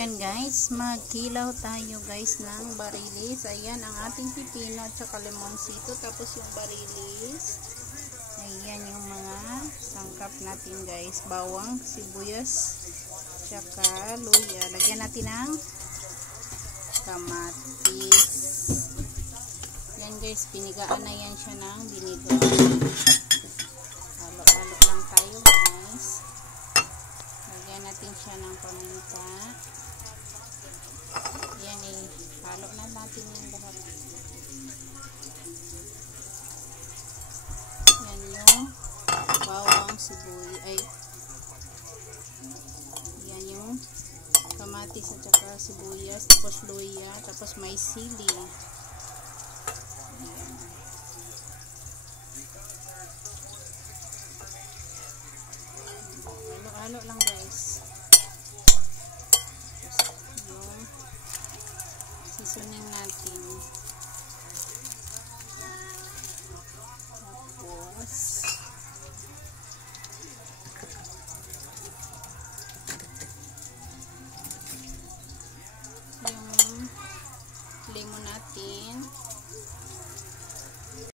Ayan guys, magkilaw tayo guys ng barilis. Ayan ang ating pipino at saka limonsito. Tapos yung barilis. Ayan yung mga sangkap natin guys. Bawang, sibuyas, tsaka luya. Lagyan natin ng kamatis. Ayan guys, pinigaan na yan siya ng binigaw. Halo-halo lang tayo guys. Lagyan natin siya ng paminta. Ayan eh, halo na natin yung lahat. Ayan yung bawang, sibuyas, ay ayan yung kamatis at saka sibuyas, tapos luya, tapos may sili. Ayan. Halo-halo lang guys. Yung seasoning natin. Tapos yung lemon natin.